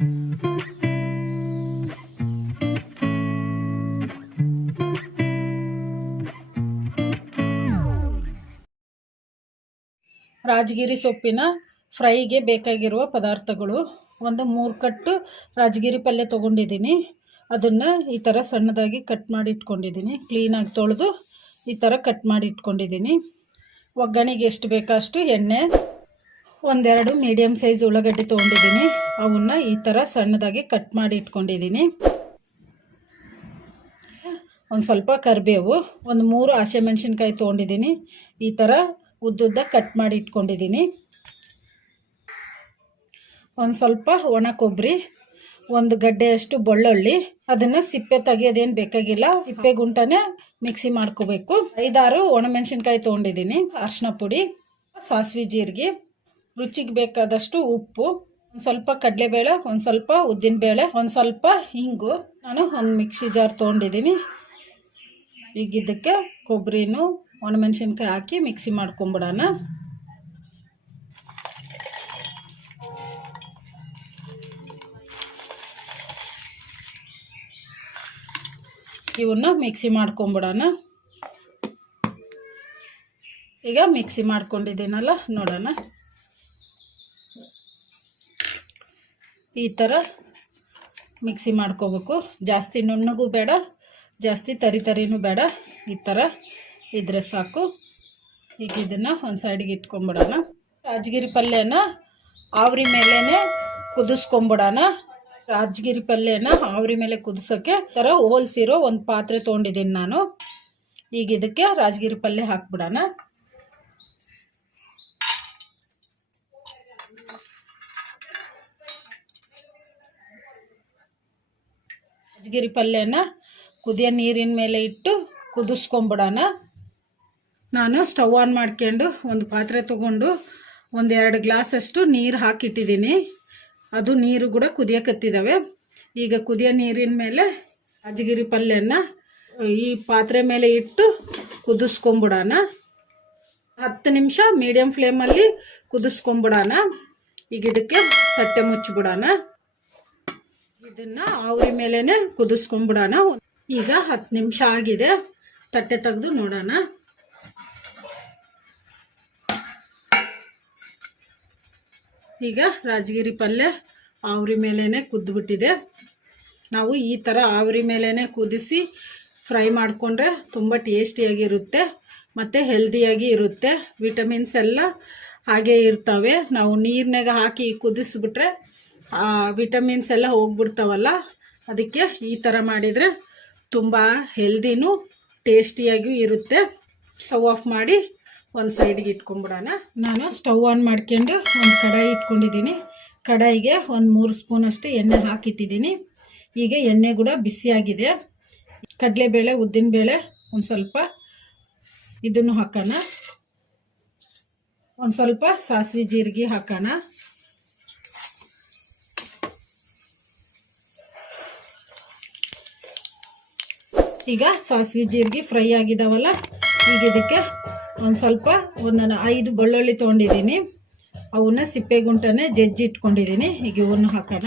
ರಾಜಗಿರಿ ಸೊಪ್ಪಿನ ಫ್ರೈಗೆ ಬೇಕಾಗಿರುವ ಪದಾರ್ಥಗಳು: ಒಂದು 3 ಕಟ್ಟು ರಾಜಗಿರಿ ಪಲ್ಯ ತೊಗೊಂಡಿದ್ದೀನಿ. ಅದನ್ನು ಈ ಥರ ಸಣ್ಣದಾಗಿ ಕಟ್ ಮಾಡಿ ಇಟ್ಕೊಂಡಿದ್ದೀನಿ. ಕ್ಲೀನಾಗಿ ತೊಳೆದು ಈ ಥರ ಕಟ್ ಮಾಡಿ ಇಟ್ಕೊಂಡಿದ್ದೀನಿ. ಒಗ್ಗರಣೆಗೆ ಎಷ್ಟು ಬೇಕೋ ಅಷ್ಟು ಎಣ್ಣೆ, ಒಂದೆರಡು ಮೀಡಿಯಮ್ ಸೈಜ್ ಉಳ್ಳಾಗಡ್ಡಿ ತೊಗೊಂಡಿದ್ದೀನಿ. ಅವನ್ನ ಈ ಥರ ಸಣ್ಣದಾಗಿ ಕಟ್ ಮಾಡಿ ಇಟ್ಕೊಂಡಿದ್ದೀನಿ. ಒಂದು ಸ್ವಲ್ಪ ಕರಿಬೇವು, ಒಂದು 3 ಹಸಿಮೆಣಸಿನ್ಕಾಯಿ ತೊಗೊಂಡಿದ್ದೀನಿ. ಈ ಥರ ಉದ್ದುದ್ದ ಕಟ್ ಮಾಡಿ ಇಟ್ಕೊಂಡಿದ್ದೀನಿ. ಒಂದು ಸ್ವಲ್ಪ ಒಣ ಕೊಬ್ಬರಿ, ಒಂದು ಗಡ್ಡೆಯಷ್ಟು ಬೆಳ್ಳುಳ್ಳಿ. ಅದನ್ನು ಸಿಪ್ಪೆ ತೆಗಿಯೋದೇನು ಬೇಕಾಗಿಲ್ಲ, ಸಿಪ್ಪೆ ಗುಂಟನೇ ಮಿಕ್ಸಿ ಮಾಡ್ಕೋಬೇಕು. 5-6 ಒಣಮೆಣಸಿನ್ಕಾಯಿ ತೊಗೊಂಡಿದ್ದೀನಿ. ಅರಿಶಿನ ಪುಡಿ, ಸಾಸಿವೆ ಜೀರಿಗೆ, ರುಚಿಗೆ ಬೇಕಾದಷ್ಟು ಉಪ್ಪು, ಒಂದು ಸ್ವಲ್ಪ ಕಡಲೆಬೇಳೆ, ಒಂದು ಸ್ವಲ್ಪ ಉದ್ದಿನಬೇಳೆ, ಒಂದು ಸ್ವಲ್ಪ ಹಿಂಗು. ನಾನು ಒಂದು ಮಿಕ್ಸಿ ಜಾರ್ ತೊಗೊಂಡಿದ್ದೀನಿ. ಈಗ ಇದಕ್ಕೆ ಕೊಬ್ಬರಿನೂ ಒಣಮೆಣಸಿನ್ಕಾಯಿ ಹಾಕಿ ಮಿಕ್ಸಿ ಮಾಡ್ಕೊಂಬಿಡೋಣ. ಇವನ್ನ ಮಿಕ್ಸಿ ಮಾಡ್ಕೊಂಬಿಡೋಣ. ಈಗ ಮಿಕ್ಸಿ ಮಾಡ್ಕೊಂಡಿದ್ದೀನಲ್ಲ, ನೋಡೋಣ. ಈ ಥರ ಮಿಕ್ಸಿ ಮಾಡ್ಕೋಬೇಕು. ಜಾಸ್ತಿ ನುಣ್ಣಗೂ ಬೇಡ, ಜಾಸ್ತಿ ತರಿನೂ ಬೇಡ. ಈ ಥರ ಇದ್ರೆ ಸಾಕು. ಈಗ ಇದನ್ನು ಒಂದು ಸೈಡಿಗೆ ಇಟ್ಕೊಂಬಿಡೋಣ. ರಾಜಗಿರಿ ಪಲ್ಯನ ಆವರಿ ಮೇಲೇ ಕುದಿಸ್ಕೊಂಬಿಡೋಣ. ರಾಜಗಿರಿ ಪಲ್ಯನ ಆವರಿ ಮೇಲೆ ಕುದಿಸೋಕ್ಕೆ ಥರ ಹೋಲ್ಸಿರೋ ಒಂದು ಪಾತ್ರೆ ತೊಗೊಂಡಿದ್ದೀನಿ ನಾನು. ಈಗ ಇದಕ್ಕೆ ರಾಜಗಿರಿ ಪಲ್ಯ ಹಾಕ್ಬಿಡೋಣ. ರಾಜಗಿರಿ ಪಲ್ಯನ ಕುದಿಯೋ ನೀರಿನ ಮೇಲೆ ಇಟ್ಟು ಕುದಿಸ್ಕೊಂಬಿಡೋಣ. ನಾನು ಸ್ಟವ್ ಆನ್ ಮಾಡ್ಕೊಂಡು ಒಂದು ಪಾತ್ರೆ ತೊಗೊಂಡು 1-2 ಗ್ಲಾಸಷ್ಟು ನೀರು ಹಾಕಿಟ್ಟಿದ್ದೀನಿ. ಅದು ನೀರು ಕೂಡ ಕುದಿಯಕತ್ತಿದ್ದಾವೆ. ಈಗ ಕುದಿಯೋ ನೀರಿನ ಮೇಲೆ ರಾಜಗಿರಿ ಪಲ್ಯನ ಈ ಪಾತ್ರೆ ಮೇಲೆ ಇಟ್ಟು ಕುದಿಸ್ಕೊಂಬಿಡೋಣ. 10 ನಿಮಿಷ ಮೀಡಿಯಮ್ ಫ್ಲೇಮಲ್ಲಿ ಕುದಿಸ್ಕೊಂಬಿಡೋಣ. ಈಗ ಇದಕ್ಕೆ ತಟ್ಟೆ ಮುಚ್ಚಿಬಿಡೋಣ. ಇದನ್ನು ಆವರಿ ಮೇಲೇ ಕುದಿಸ್ಕೊಂಬಿಡೋಣ. ಈಗ 10 ನಿಮಿಷ ಆಗಿದೆ. ತಟ್ಟೆ ತೆಗೆದು ನೋಡೋಣ. ಈಗ ರಾಜಗಿರಿ ಪಲ್ಯ ಆವರಿ ಮೇಲೇ ಕುದ್ದುಬಿಟ್ಟಿದೆ. ನಾವು ಈ ಥರ ಆವರಿ ಮೇಲೇ ಕುದಿಸಿ ಫ್ರೈ ಮಾಡಿಕೊಂಡ್ರೆ ತುಂಬ ಟೇಸ್ಟಿಯಾಗಿರುತ್ತೆ ಮತ್ತು ಹೆಲ್ದಿಯಾಗಿ ಇರುತ್ತೆ. ವಿಟಮಿನ್ಸ್ ಎಲ್ಲ ಹಾಗೇ ಇರ್ತವೆ. ನಾವು ನೀರಿನಾಗ ಹಾಕಿ ಕುದಿಸ್ಬಿಟ್ರೆ ವಿಟಮಿನ್ಸ್ ಎಲ್ಲ ಹೋಗ್ಬಿಡ್ತಾವಲ್ಲ, ಅದಕ್ಕೆ ಈ ಥರ ಮಾಡಿದರೆ ತುಂಬ ಹೆಲ್ದಿನೂ ಟೇಸ್ಟಿಯಾಗಿಯೂ ಇರುತ್ತೆ. ಸ್ಟವ್ ಆಫ್ ಮಾಡಿ ಒಂದು ಸೈಡಿಗೆ ಇಟ್ಕೊಂಬಿಡೋಣ. ನಾನು ಸ್ಟವ್ ಆನ್ ಮಾಡ್ಕೊಂಡು ಒಂದು ಕಡಾಯಿ ಇಟ್ಕೊಂಡಿದ್ದೀನಿ. ಕಡಾಯಿಗೆ ಒಂದು 3 ಸ್ಪೂನಷ್ಟು ಎಣ್ಣೆ ಹಾಕಿಟ್ಟಿದ್ದೀನಿ. ಈಗ ಎಣ್ಣೆ ಕೂಡ ಬಿಸಿಯಾಗಿದೆ. ಕಡಲೆಬೇಳೆ, ಉದ್ದಿನಬೇಳೆ, ಒಂದು ಸ್ವಲ್ಪ ಇದನ್ನು ಹಾಕೋಣ. ಒಂದು ಸ್ವಲ್ಪ ಸಾಸಿವೆ ಜೀರಿಗೆ ಹಾಕೋಣ. ಈಗ ಸಾಸಿವೆ ಜೀರಿಗೆ ಫ್ರೈ ಆಗಿದಾವಲ್ಲ, ಈಗ ಇದಕ್ಕೆ ಒಂದು ಸ್ವಲ್ಪ 5 ಬೆಳ್ಳುಳ್ಳಿ ತೊಗೊಂಡಿದ್ದೀನಿ. ಅವನ್ನ ಸಿಪ್ಪೆ ಗುಂಟನೆ ಜಜ್ಜಿ ಇಟ್ಕೊಂಡಿದ್ದೀನಿ. ಈಗ ಇವನ್ನ ಹಾಕೋಣ.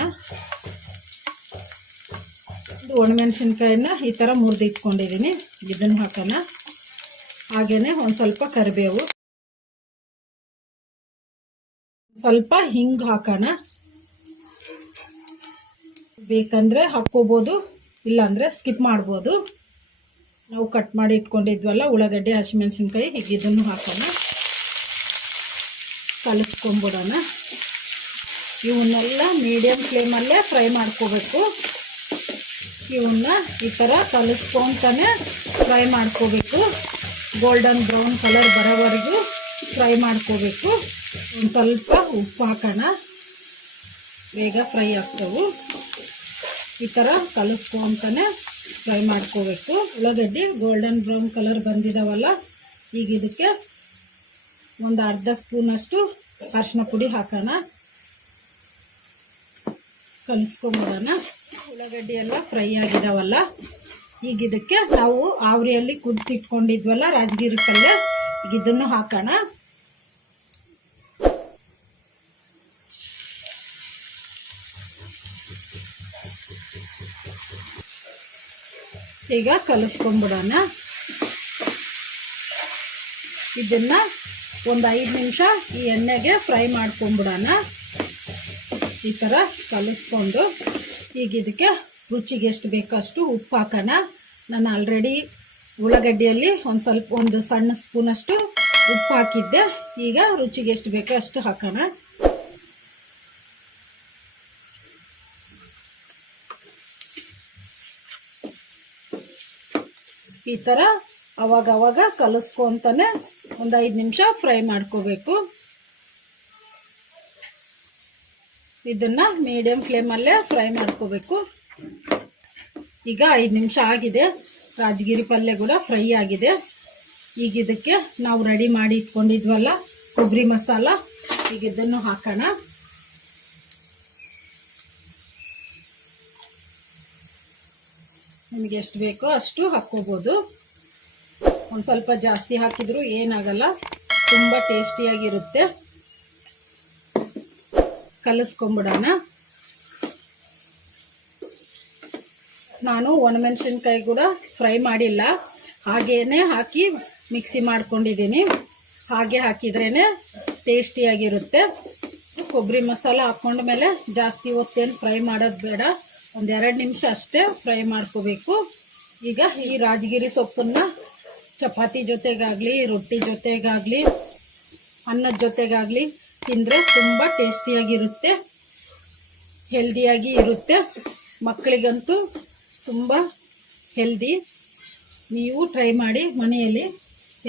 ಒಣಮೆಣಸಿನ್ಕಾಯಿನ ಈ ಥರ ಮುರಿದು ಇಟ್ಕೊಂಡಿದ್ದೀನಿ. ಇದನ್ನು ಹಾಕೋಣ. ಹಾಗೆಯೇ ಒಂದು ಸ್ವಲ್ಪ ಕರಿಬೇವು, ಸ್ವಲ್ಪ ಹಿಂಗು ಹಾಕೋಣ. ಬೇಕಂದರೆ ಹಾಕ್ಕೋಬೋದು, ಇಲ್ಲಾಂದರೆ ಸ್ಕಿಪ್ ಮಾಡ್ಬೋದು. ನಾವು ಕಟ್ ಮಾಡಿ ಇಟ್ಕೊಂಡಿದ್ವಲ್ಲ ಉಳ್ಳಾಗಡ್ಡೆ, ಹಸಿಮೆಣಸಿನ್ಕಾಯಿ, ಈಗ ಇದನ್ನು ಹಾಕೋಣ. ಕಲಿಸ್ಕೊಂಬಿಡೋಣ. ಇವನ್ನೆಲ್ಲ ಮೀಡಿಯಮ್ ಫ್ಲೇಮಲ್ಲೇ ಫ್ರೈ ಮಾಡ್ಕೋಬೇಕು. ಇವನ್ನ ಈ ಥರ ಕಲಿಸ್ಕೊತಾನೆ ಫ್ರೈ ಮಾಡ್ಕೋಬೇಕು. ಗೋಲ್ಡನ್ ಬ್ರೌನ್ ಕಲರ್ ಬರೋವರೆಗೂ ಫ್ರೈ ಮಾಡ್ಕೋಬೇಕು. ಒಂದು ಸ್ವಲ್ಪ ಉಪ್ಪು ಹಾಕೋಣ, ಬೇಗ ಫ್ರೈ ಆಗ್ತವೆ. ಈ ಥರ ಕಲಿಸ್ಕೊತಾನೆ ಫ್ರೈ ಮಾಡ್ಕೋಬೇಕು. ಉಳ್ಳಾಗಡ್ಡಿ ಗೋಲ್ಡನ್ ಬ್ರೌನ್ ಕಲರ್ ಬಂದಿದ್ದಾವಲ್ಲ, ಈಗ ಇದಕ್ಕೆ ಒಂದು ಅರ್ಧ ಸ್ಪೂನಷ್ಟು ಅರಿಶಿನ ಪುಡಿ ಹಾಕೋಣ. ಕಲಿಸ್ಕೊಂಬಿಡೋಣ. ಉಳ್ಳಾಗಡ್ಡಿ ಎಲ್ಲ ಫ್ರೈ ಆಗಿದಾವಲ್ಲ, ಈಗ ಇದಕ್ಕೆ ನಾವು ಆವರಿಯಲ್ಲಿ ಕುದಿಸಿಟ್ಕೊಂಡಿದ್ವಲ್ಲ ರಾಜಗಿರಿ ಪಲ್ಯ, ಈಗ ಇದನ್ನು ಹಾಕೋಣ. ಈಗ ಕಲಿಸ್ಕೊಂಬಿಡೋಣ. ಇದನ್ನು ಒಂದು 5 ನಿಮಿಷ ಈ ಎಣ್ಣೆಗೆ ಫ್ರೈ ಮಾಡ್ಕೊಂಬಿಡೋಣ. ಈ ಥರ ಕಲಿಸ್ಕೊಂಡು ಈಗ ಇದಕ್ಕೆ ರುಚಿಗೆ ಎಷ್ಟು ಬೇಕೋ ಅಷ್ಟು ಉಪ್ಪು ಹಾಕೋಣ. ನಾನು ಆಲ್ರೆಡಿ ಉಳ್ಳಾಗಡ್ಡಿಯಲ್ಲಿ ಒಂದು ಸಣ್ಣ ಸ್ಪೂನಷ್ಟು ಉಪ್ಪು ಹಾಕಿದ್ದೆ. ಈಗ ರುಚಿಗೆ ಎಷ್ಟು ಬೇಕೋ ಅಷ್ಟು ಹಾಕೋಣ. ಈ ಥರ ಅವಾಗ ಕಲಿಸ್ಕೊಂತಾನೆ ಒಂದು 5 ನಿಮಿಷ ಫ್ರೈ ಮಾಡ್ಕೋಬೇಕು. ಇದನ್ನು ಮೀಡಿಯಮ್ ಫ್ಲೇಮಲ್ಲೇ ಫ್ರೈ ಮಾಡ್ಕೋಬೇಕು. ಈಗ 5 ನಿಮಿಷ ಆಗಿದೆ. ರಾಜಗಿರಿ ಪಲ್ಯ ಕೂಡ ಫ್ರೈ ಆಗಿದೆ. ಈಗ ಇದಕ್ಕೆ ನಾವು ರೆಡಿ ಮಾಡಿ ಇಟ್ಕೊಂಡಿದ್ವಲ್ಲ ಕೊಬ್ಬರಿ ಮಸಾಲ, ಈಗ ಇದನ್ನು ಹಾಕೋಣ. ನಿಮಗೆ ಎಷ್ಟು ಬೇಕೋ ಅಷ್ಟು ಹಾಕ್ಕೋಬೋದು. ಒಂದು ಸ್ವಲ್ಪ ಜಾಸ್ತಿ ಹಾಕಿದರೂ ಏನಾಗಲ್ಲ, ತುಂಬ ಟೇಸ್ಟಿಯಾಗಿರುತ್ತೆ. ಕಲಿಸ್ಕೊಂಬಿಡೋಣ. ನಾನು ಒಣಮೆಣಸಿನ್ಕಾಯಿ ಕೂಡ ಫ್ರೈ ಮಾಡಿಲ್ಲ, ಹಾಗೇ ಹಾಕಿ ಮಿಕ್ಸಿ ಮಾಡ್ಕೊಂಡಿದ್ದೀನಿ. ಹಾಗೆ ಹಾಕಿದ್ರೇ ಟೇಸ್ಟಿಯಾಗಿರುತ್ತೆ. ಕೊಬ್ಬರಿ ಮಸಾಲ ಹಾಕ್ಕೊಂಡ ಮೇಲೆ ಜಾಸ್ತಿ ಹೊತ್ತೇನು ಫ್ರೈ ಮಾಡೋದು ಬೇಡ, ಒಂದು 2 ನಿಮಿಷ ಅಷ್ಟೇ ಫ್ರೈ ಮಾಡ್ಕೋಬೇಕು. ಈಗ ಈ ರಾಜಗಿರಿ ಸೊಪ್ಪನ್ನು ಚಪಾತಿ ಜೊತೆಗಾಗಲಿ, ರೊಟ್ಟಿ ಜೊತೆಗಾಗಲಿ, ಅನ್ನದ ಜೊತೆಗಾಗಲಿ ತಿಂದರೆ ತುಂಬ ಟೇಸ್ಟಿಯಾಗಿರುತ್ತೆ, ಹೆಲ್ದಿಯಾಗಿ ಇರುತ್ತೆ. ಮಕ್ಕಳಿಗಂತೂ ತುಂಬ ಹೆಲ್ದಿ. ನೀವು ಟ್ರೈ ಮಾಡಿ ಮನೆಯಲ್ಲಿ,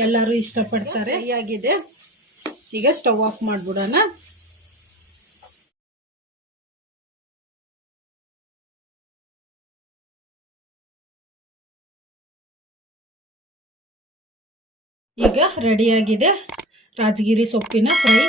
ಎಲ್ಲರೂ ಇಷ್ಟಪಡ್ತಾರೆ. ಆಗಿದೆ. ಈಗ ಸ್ಟವ್ ಆಫ್ ಮಾಡಿಬಿಡೋಣ. ಈಗ ರೆಡಿಯಾಗಿದೆ ರಾಜಗಿರಿ ಸೊಪ್ಪಿನ ಫ್ರೈ.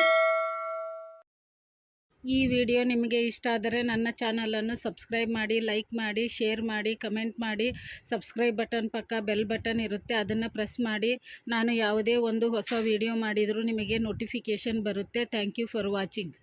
ಈ ವಿಡಿಯೋ ನಿಮಗೆ ಇಷ್ಟ ಆದರೆ ನನ್ನ ಚಾನಲನ್ನು ಸಬ್ಸ್ಕ್ರೈಬ್ ಮಾಡಿ, ಲೈಕ್ ಮಾಡಿ, ಶೇರ್ ಮಾಡಿ, ಕಮೆಂಟ್ ಮಾಡಿ. ಸಬ್ಸ್ಕ್ರೈಬ್ ಬಟನ್ ಪಕ್ಕ ಬೆಲ್ ಬಟನ್ ಇರುತ್ತೆ, ಅದನ್ನು ಪ್ರೆಸ್ ಮಾಡಿ. ನಾನು ಯಾವುದೇ ಒಂದು ಹೊಸ ವಿಡಿಯೋ ಮಾಡಿದರೂ ನಿಮಗೆ ನೋಟಿಫಿಕೇಷನ್ ಬರುತ್ತೆ. Thank you for watching.